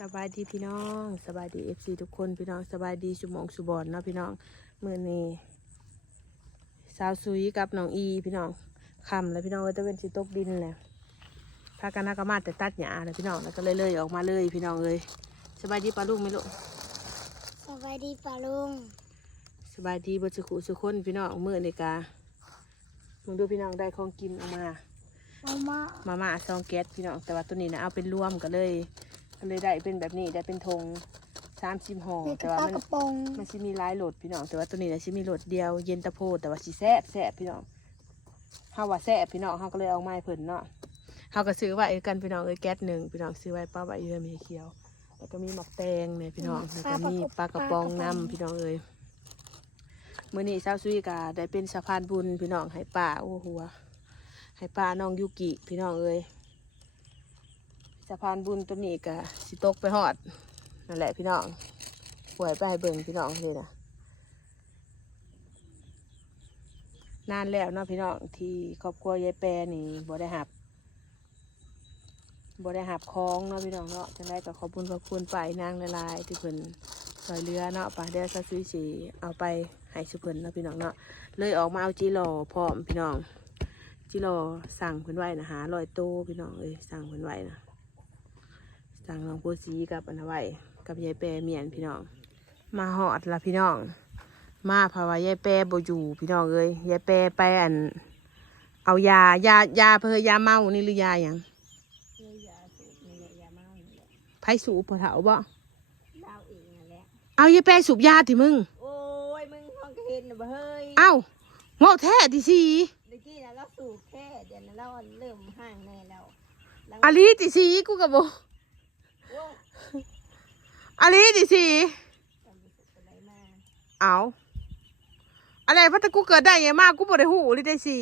สบายดีพี่น้องสบายดีเอฟซีทุกคนพี่น้องสบายดีสุหมองสุบอนเนาะพี่น้องมือนี้สาวซุยกับน้องอีพี่น้องคำแล้วพี่น้องก็จะเป็นสิตกดินแหละพากันนักมาแต่ตัดหญ้าเลยพี่น้องแล้วก็เลยเลยออกมาเลยพี่น้องเลยสบายดีปลาลูกไหมลูกสวัสดีป้าลุงสบายดีเบดสุขุสุคนพี่น้องมือในกามึงดูพี่น้องได้ของกินออกมาเอามามาม่าซองแก๊สพี่น้องแต่ว่าตัวนี้นะเอาเป็นรวมกันเลย ก็เลยได้เป็นแบบนี้ได้เป็นธงสามสิบห่อเป็นกแต่ระว่าเป๋ามันกระโปรงมันสิมีหลายโหลดพี่น้องแต่ว่าตัวนี้นะสิมีโหลดเดียวเย็นตาโพแต่ว่าสิแซบแซบพี่น้องเฮาว่าแซบพี่น้องเฮาก็เลยเอาไม้เพิ่นเนาะเฮาก็ซื้อไว้กันพี่น้องเอ้ยแก๊สหนึ่งพี่น้องซื้อไว้ป้าไว้เยอะมีเขียว แล้วก็มีหมักแตงเนี่ยพี่น้องแล้วก็มีปลากระป๋องน้ำพี่น้องเอ้ยมื้อนี้เช้าซุยกาได้เป็นสะพานบุญพี่น้องให้ป้าโอ้หัวให้ป้าน้องยุกิพี่น้องเอ้ย สะพานบุญตัวนี้ก็สิตกไปฮอดนั่นแหละพี่น้องป่วยไปให้เบิ่งพี่น้องเลยนะนานแล้วเนาะพี่น้องที่ครอบครัวยายแปรนี่บ่ได้หับบ่ได้หับคล้องเนาะพี่น้องเนาะจังได้ก็ขอบคุณขอบคุณไปนางละลายที่เพิ่นซอยเรือเนาะปลาเดือซาซุยสีเอาไปให้สุเพิ่นเนาะพี่น้องเนาะเลยออกมาเอาจีรอพร้อมพี่น้องจีรอสั่งเพิ่นไว้นะหาลอยโตพี่น้องเอ้ยสั่งเพิ่นไว้นะ สั่งน้องโพสีกับอันนะไว้กับยายแปรเมียนพี่น้อง มาหอดละพี่น้อง มาเพราะว่ายายแปรบ่อยู่พี่น้องเอ้ยยายแปรไปอัน เอายายายาเพื่อยาเมานี่หรือยาหยังยาสูบนี่แหละยาเมานี่แหละไผสูบพอเถาบ่เล่าเองนั่นแหละเอายายแปรสูบยาที่มึง โอ้ยมึงห้องก็เห็นนะบ่เฮ้ยเอ้าโง่แท้ที่สีเมื่อกี้นะเราสูบแค่เดี๋ยวนั้นเราเริ่มห่างแน่แล้วแล้วอาลีที่สีกูกับโบโอ้ยอาลีที่สีจำรู้สึกอะไรมาเอาอะไรพัตกูเกิดได้ยังมากกูบ่ได้หูหรือได้สี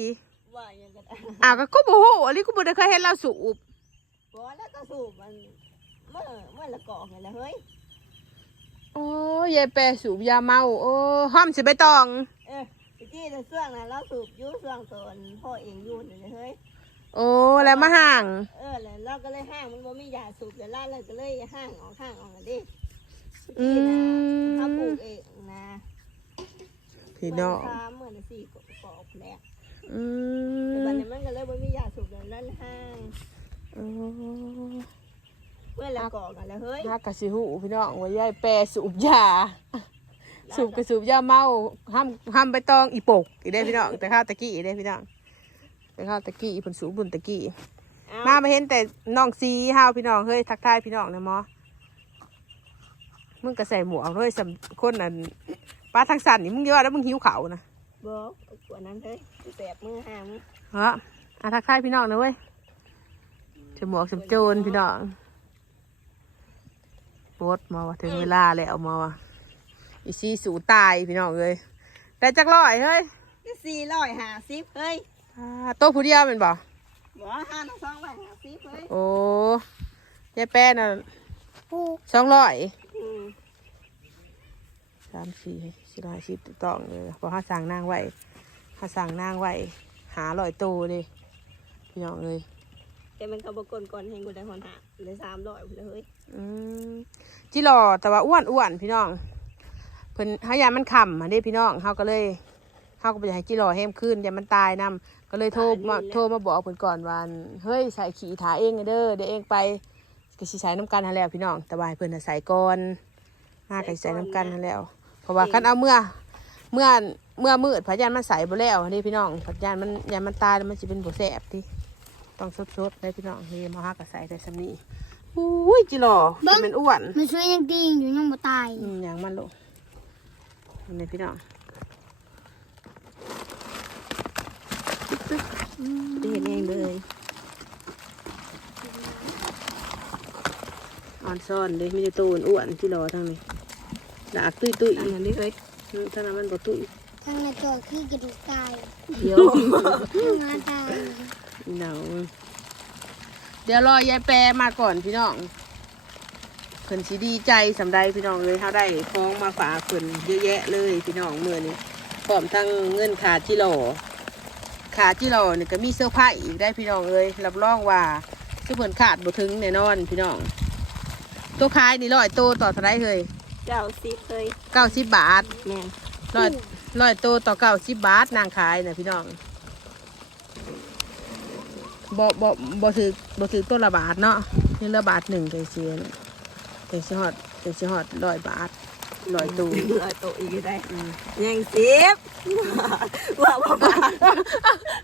ว่ายังก็ได้อ้าวก็กูบ่หูอาลีกูบ่ได้เคยเห็นเราสูบบ่แล้วก็สูบมันเมื่อเมื่อละกอกไงละเฮ้ยโอ้ยายแปรสูบยาเมาโอ้ห้อมสิใบตอง เออเมื่อกี้นะเสื่องนะเราสูบอยุ่เสื่องโซนพ่อเองอยุ่นเลยเฮ้ย โอ้แล้วมาห่าง เออแล้วเราก็เลยห้างมันบ่มียาสูบเดี๋ยวเราเลยก็เลยห้างออกห้างออกกันดิอืเขาปลูมกเองนะพี่น้องเมื่สามเมื่อละสี่กอกแล้วอืแต่วันมนี้มันก็เลยบ่มียาสูบเดี๋ยวนั้นห้างโอ้เมื่อละกอกกันแล้วเฮ้ย ฮักกะสิหูพี่น้องว่ายายแปรสูบยา สูบกระสูบยาเมาห้ามห้ามใบตองอีปกอีได้พี่น้องแต่ข้าวตะกี้อีได้พี่น้อง แต่ข้าวตะกี้อีผลสูบบุญตะกี้เอามามาเห็นแต่น้องซีห้าวพี่น้องเฮ้ยทักทายพี่น้องนะหมอมึงก็ใส่หมวกเฮ้ยสำคนนั้นป้าทางสันนี่มึงเยอะแล้วมึงหิวเขาวนะบอกกว่านั้นเฮ้ยแสบมือห้างเฮ้ออะทักทายพี่น้องนะเว้ยใส่หมวกสำโจรพี่น้องโบดมาว่าถึงเวลาแล้วมาว่าอีซีสูตายพี่น้องเลยได้จักร้อยเฮ้ยสี่ร้อยห้าสิบเฮ้ยอ่า โต๊ะผู้เดียวเป็นบ่บอกห้าสองร้อยห้าสิบเฮ้ยโอ้ยายแป้น่ะปลูกสองร้อยอืมสามสี่สี่ร้อยสิบถูกต้องเลยเพอห้าสั่งนางไว้ห้าสั่งนางไว้หาร้อยโตเลยพี่น้องเลยแต่มันก็บกลก่อนให้กูได้คนหาเลยสามร้อยเลยเฮ้ยอืมจิรอแต่ว่าอ้วนอ้วนพี่น้องเพิ่นเฮายามันขำมาเด้พี่น้องเฮาก็เลย เฮาก็ไปให้จิรอแฮมขึ้นอย่ามันตายนํก็เลยโทรมาโทรมาบอกเพิ่นก่อนว่าเฮ้ยใส่ขี่ถาเองเด้อเดี๋ยวเองไปก็สิใช้น้ำกันหั้นแล้วพี่น้อง แต่ว่าให้เพิ่นน่ะใส่ก่อนมาก็สิใส่น้ำกันหั้นแล้ว เพราะว่าคันเอาเมื่อเมื่อเมื่อมืดพยานมันใส่บ่แล้วนี่พี่น้องพยานมันยานมันตายแล้วมันสิเป็นบ่แซ่บติต้องสดๆได้พี่น้องนี่มาหาก็ใส่ได้สำนี้อุ้ยจิรอจะเป็นอ้วนมันช่วยยังดีอยู่ยังบ่ตายอืมอย่างมันลูกนี่พี่น้อง ไปเห็นเองเลยอ่อนซ่อนเลยมีแต่ตัวอ้วนๆที่รอทั้งนี้ดากตุ้ยตุ้ยๆอันนี้เลยทั้งนั้นมันบ่ตุ้ยทั้งในตัวคือกระดูกตายเดี๋ยวงาตายเนาเดี๋ยวรอยายแปรมาก่อนพี่น้องเพิ่นสิดีใจสำใดพี่น้องเลยเขาได้ฟ้องมาฝากเพิ่นเยอะแยะเลยพี่น้องเมื่อนี้พร้อมทั้งเงินขาจิโล ขาจิโลนี่ก็มีเสื้อผ้าอีกได้พี่น้องเลยรับรองว่าซื้อเพิ่นขาดบ่ถึงแน่นอนพี่น้องตัวขายนี่ร้อยตัวต่อเท่าไรเฮ้ยเจ้าสิเคยเก้าสิบบาทแม่นร้อยร้อยตัวต่อเก้าสิบบาทนางขายนะพี่น้องบ่บ่บ่ถือบ่ถือตัวละบาทเนาะนี่ละบาทหนึ่งจังซี่นะจังสิฮอดจังสิฮอดร้อยบาท ร้อยตัวลอยโตอีกได้ยังสิบว่าว่าบาท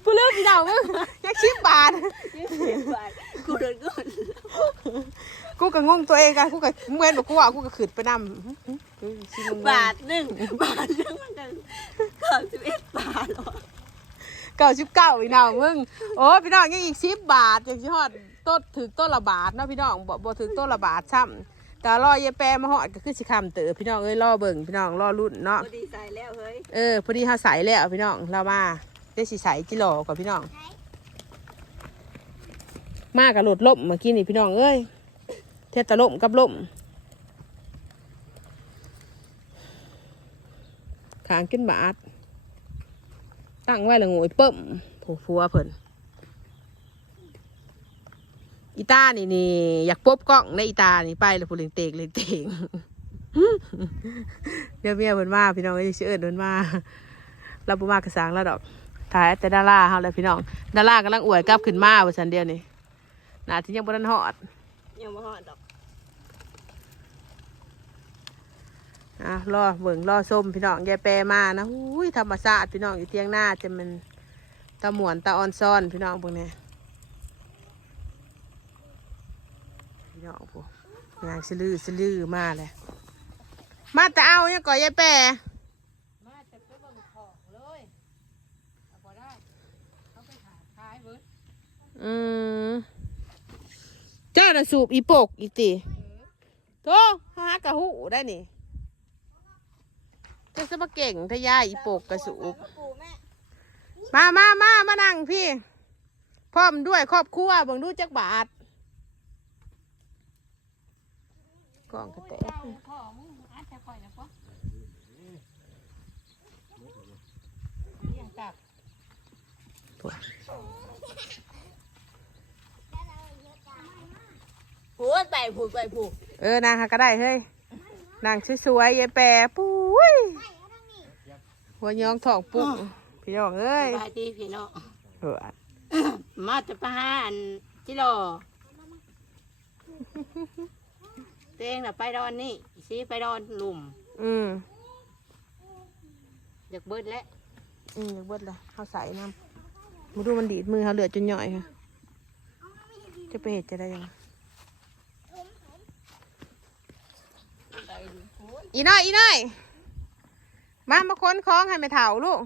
กูเลิกอีเดามึงยักชิบบาทสิบบาทกูเดินก่อนกูก็งงตัวเองกันกูก็เมื่อนบอกกูว่ากูก็ขืดไปนำกูสิงงบาทหนึ่งบาทหนึ่งมันจะเก้าสิบเอ็ดบาทหรอเก้าสิบเก้าอีน้องมึงโอ้พี่น้องยังอีกสิบบาทยังสิฮอดต้นถือต้นละบาทเนาะพี่น้องบ่บ่ถือต้นละบาทซ้ำ แต่รอยายแปรมาฮอดก็คือสิคำเต๋อพี่น้องเอ้ยรอเบิ่งพี่น้องรอรุ่นเนาะพอดีใส่แล้วเฮ้ยเออพอดีเฮาใส่แล้วพี่น้องเรามาได้สิใส่จิโร่กับพี่น้อง มากับรถล่มเมื่อกี้นี่พี่น้องเอ้ยเทศตะล่มกับล่มขางขึ้นบาทตั้งไว้และโงยเปิ่มผัวผัวเพิ่น อีตานี่นี่อยากปบกล้องในอีตานี่ไปแล้วผู้เล่งเตกเล่งเตงเดี๋ยวเมียเพิ่นมาพี่น้องก็จะเชิญเพิ่นมาเราบ่มากระสางแล้วดอกถ่ายแต่ดาราเฮาแหละพี่น้องดารากํลังอวยกลับขึ้นมาว่าซั่นเดียวนี่น่าสิยังบ่ทันฮอดยังไม่หอดดอกอะรอเบิ่งรอส้มพี่น้องยายแปรมานะอุ้ยธรรมชาติพี่น้องอยู่เตียงหน้าจะมันตะหมวนตะออนซ่อนพี่น้องพวกนี้ น้องพวกงานสลือสลือมาเลย มาแต่เอาเนี่ยก่อนยายแปรมาจะไปเบิ่งของเลยเอาบ่ได้เขาไปหาขายเบิดอืมเจ้าน่ะสูบอีโปกอีกติโตหากะหูได้นี่เจ้าสมาเก่งทะยาอีโปกกระสูบปู่แม่มามามามานั่งพี่ พร้อมด้วยครอบครัวเบิ่งดูจักบาท กล่องกระแตเจ้าของอาจจะปล่อยนะปะเลี้ยงตับผูดไปผูดไปผูดเออนางหาก็ได้เฮ้ยนางสวยๆยายแปรปุ้ยหัวย้องทองปุ้งพี่น้องเอ้ยสบายดีพี่น้องเออมาจะไปหาอันจิโรเตงน่ะไปดอนนี่ซีไปดอนหลุมอืมอยากเบิดแล้วอืมอยากเบิดละเขาใส่น้ำมาดูมันดีดมือเขาเหลือดจนหน่อยค่ะ จะไปเห็ดจะได้ยังไงอีน้อยอีน้อยมามาค้นคล้องให้ไม่เถ่าลูก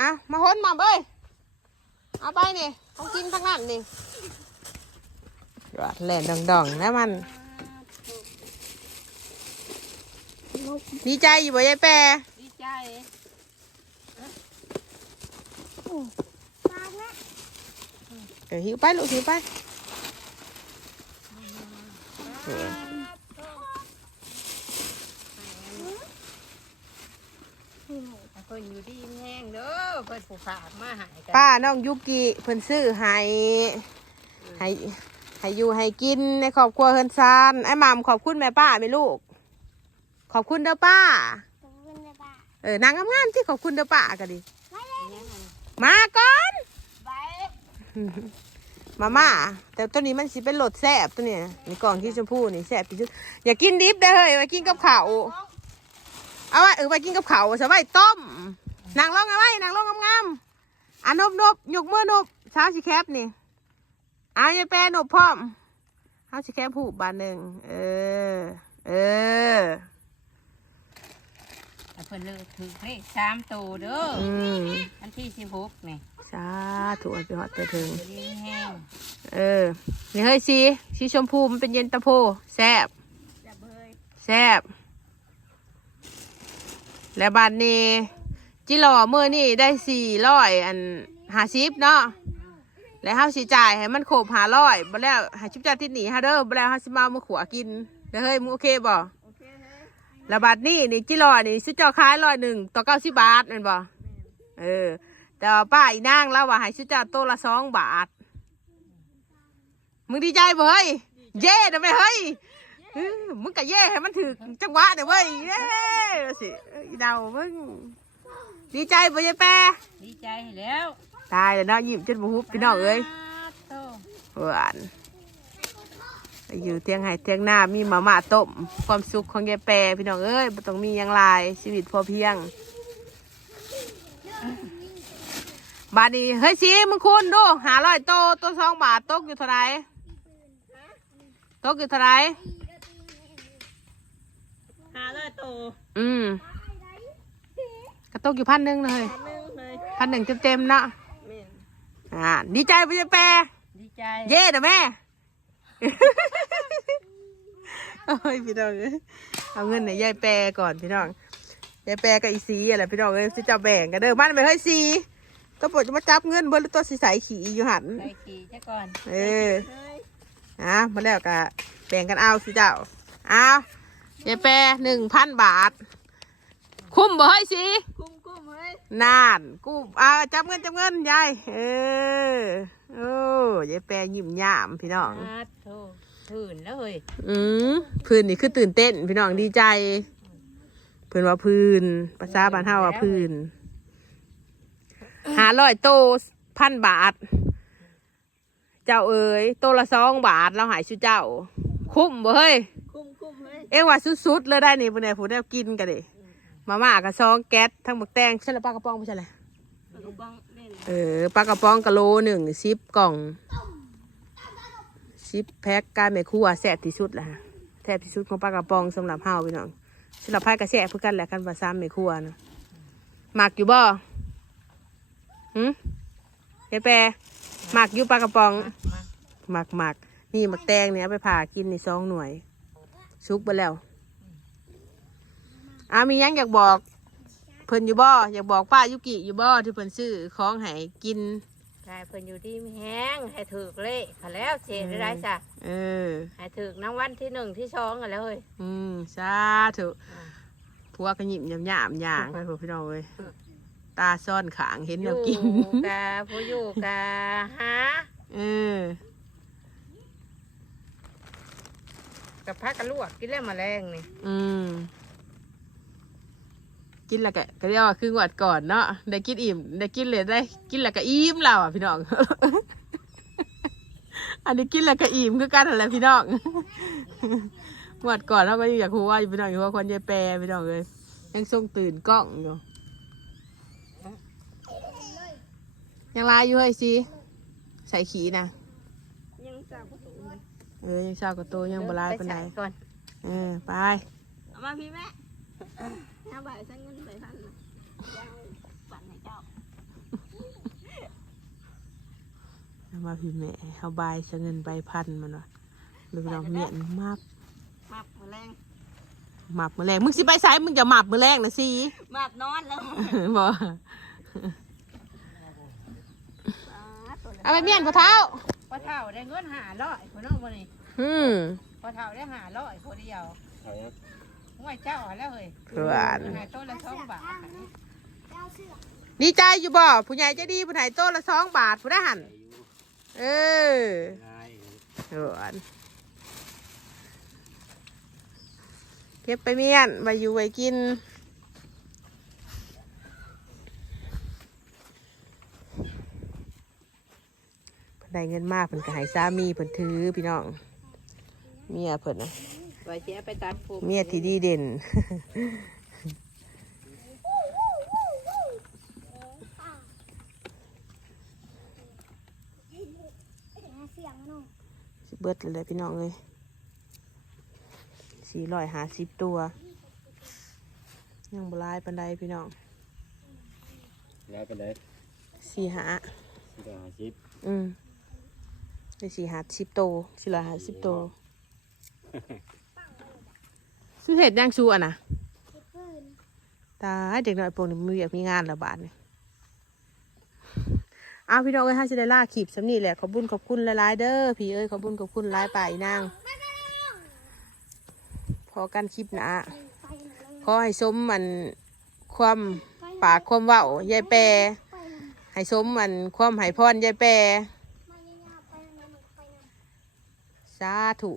อะมาค้นมาเบ้ยเอาไปนี่ต้องกินทั้งนั้นนี่ ยอดแหลนดองๆแล้วมัน ดีใจอยู่บ่ยายแปรดีใจเออหิวไปลูกหิวไปเออเพิ่นอยู่ดีแห้งเด้อเพิ่นผู้ฝากมาใหายกันป้าน้องยุกิเพิ่นซื้อให้ให้ ให้อยู่ให้กินในครอบครัวเฮินซานไอ้หมามขอบคุณแม่ป้าไหมลูก ขอบคุณเด้อป้าเออนางงามๆที่ขอบคุณเด้อป้าก็ดีมาก่อน ไปมาม่าแต่ตัวนี้มันสิเป็นรสแซ่บตัวเนี้ยนี่กล่องที่ชมพูนี่แซ่บที่สุดอย่ากินดิบได้อเฮ้ยไว้กินกับข้าวเอาไว้เออไว้กินกับข้าวสบายต้มนางลงเอาไว้นางลงงามๆอะนบนบยกมือนบเช้าสิแคบนี่เอาอย่าแปรนบพร้อมเช้าสิแคบผูกบานหนึ่งเออ เออแต่เพิ่นเลยถือเลขสามตัวเด้ออืมอันที่สิบหกนี่สาธุไปหอดไปถึงอยู่ดีแห้งเออนี่เฮ้ยสีสีชมพูมันเป็นเย็นตาโพแซ่บจะเบยแซ่บและบัดนี้จิหล่อมือนี่ได้สี่ร้อยอันหาซิปเนาะ แล้วเฮาสิจ่ายให้มันโขบหาร้อยบ่แล้วหาชิปจ่ายที่หนีฮะเด้อบ่แล้วเฮาสิมาเอามาขัวกินเด้อเฮ้ยมึงโอเคบ่โอเคเฮ้ยแล้วบัดนี้นี่จิหล่อนี่ซื้อเจ้าขายร้อยหนึ่งต่อเก้าสิบบาทแม่นบ่เออ แต่ว่าป้าอีนางเราว่าให้ซื้อเจ้าโตวละสองบาท มึงดีใจบ่เฮ้ยดีเย่นะไม่เฮ้ยเออมึงกะเย่ให้มันถือจังหวะเดี๋ยวเว้ยเย้สิอีเดามึงดีใจปะยายแปรดีใจแล้ว ตายแล้วเนาะยิ้มจนบุหุบพี่น้องเอ้ยโตหวานไปอยู่เตียงไห้เตียงหน้ามีมาม่าต้มความสุขของยายแปรพี่น้องเอ้ยบ่ต้องมีหยังหลายชีวิตพอเพียงบาดนี้เฮ้ยชีมึงคุณดูหาร้อยโตตัวสองบาทตกอยู่เท่าไหรตกอยู่เท่าไหรหาเลยโตอืมกระตกอยู่พันหนึ่งเลยทำนึงเลยพันหนึ่งเต็มๆเนาะแม่น อ่าดีใจไปจะแปรดีใจ เย่นะแม่ โอ้ยพี่น้องเอ้ยเอาเงินไหนยายแปรก่อนพี่น้องยายแปรกับอีสีอะไรพี่น้องเอ้ยสิจะแบ่งกันเด้อมันไปเฮ้ยสีก็ปวดจะมาจับเงินเบนตัวสีใสขี่อยู่หันใส่ขี่ซะก่อนเออเฮ้ยอะมาแล้วก็แบ่งกันเอาสิเจ้าเอายายแปรหนึ่งพันบาท คุ้มบ่เฮ้ยสีกุ้มกุ้มเฮ้ย นานกูอ่าจับเงินจับเงินยายเออโอ้ยายแปรยิ้มย่ามพี่น้องอาโตผื่นแล้วเฮ้ยอืมพื้นนี่คือตื่นเต้น พี่น้องดีใจเพื่อนว่าพื้นภาษาบ้านเฮาว่าพื้นหาร้อยโตพันบาท เจ้าเอ๋ยโตละสองบาทเราใหายชุเจ้า คุ้มบ่เฮ้ยกุ้มกุ้มเฮ้ยเอ็งว่าสุดๆเลยได้นี่ผู้ใดผู้ใดกินกันดิ มาม่ากับซองแก๊สทั้งหมกแตงใช่ละปลากระป๋องไม่ใช่เลยปลากระป๋องเล่นเออปลากระป๋องกะโลหนึ่งซิปกล่องซิปแพ็คกายแม่ครัวแซ่บที่สุดแหละฮะแซ่บที่สุดของปลากระป๋องสำหรับเฮาพี่น้องสำหรับไพ่กระแซ่บเพื่อกันแหละกันภาษาแม่ครัวนะหมักอยู่บ่หืมยายแปรหมักอยู่ปลากระป๋องมาหมักหมักนี่หมักแตงเนี่ยเอาไปผ่ากินในซองหน่วย ซุกไปแล้ว อ่ามีหยังอยากบอก เพิ่นอยู่บ่อยากบอกป้ายุกิอยู่บ่ที่เพิ่นซื้อของให้กินกายเพิ่นอยู่ที่แห้งให้ถือเลยขาแล้วเสียได้จ้ะเออให้ถือน้ำวันที่หนึ่งที่สองกันแล้วเฮ้ยอืมสาธุผัวก็หยิบยำยำย่างไปพวกพี่น้องเว้ยตาซ่อนขางเห็นอแนวยู่กินกะผู้อยู่กะหาเออกับพักกะลวกกินแล้วแมาแรงนี่อืม กินแล้วก็ก็เรียกว่าครึ่งวัดก่อนเนาะได้กินอิ่มได้กินเลยได้ กินแล้วก็อิ่มเราอะพี่น้อง อันนี้กินแล้วก็อิ่มคือกันอะไรพี่น้องงวดก่อนเราก็ยังอยากรู้ว่าอยู่พี่น้องอยู่ว่าคนยายแปรพี่น้องเลยยังทรงตื่นกล้องอยู่ยังลายอยู่เฮ้ยสิใส่ขีนะยังจากประตูเลยเออยังเศร้ากับโตยังบลายปานใดใส่ก่อนเออไปเอามาพี่แม่ห้าบาทใช้เงิ มาพี่แม่เอาบายเสเงินใบพันมันวะหรือเราเมียนมับมับแมลงหมับมือแรงมึงสิไปสายมึงจะหมับมือแรงนะสิมับนอนแล้วบออ่าตัวละเอาไปเมียนพอเท้าพอเท่าได้เงินหาร้อยคนน้องวันนี้อืมพอเท่าได้หาร้อยคนเดียวห่วยเจ้าเอาแล้วเฮ้ยเพื่อนหาต้นละสองบาท ดีใจอยู่บ่ผู้ใหญ่ใจะดีผู้ใหญ่โตละสองบาทผู้ได้หันเออเพื่อนเก็บไปเมียนไว้อยู่ไว้กินเพิ่นได้เงินมากเพิ่นก็ให้สามีเพิ่นถือพี่น้อง เมียเพิ่นนะไว้เสียไปตัดผมเมียที่ดีเด่น สิ เบิดเลยพี่น้องเลยสี่ร้อยหาสิบตัว ยังบหลายปันไดพี่น้องย้ายไปเลยสี่หาสี่ร้อยห้าสิบอืมได้สี่หาสิบโตวสี่ร้อยหาสิบโตวซื้อเห็ดย่างชูอะนะตายเด็กน้อยพวกนี้มีอยากมีงานระบาดเนี่ยเอาพี่น้องเอ้ยห้าสิได้ล่าขีบสำนีแหละขอบุญขอบคุณหลายๆเด้อพี่เอ้ยขอบุญขอบคุณหลายป่ายนางพอกันคลิปหนะขอให้สมมันความปากความเว้ายายแปรให้สมมันความให้พรยายแปรสาธุ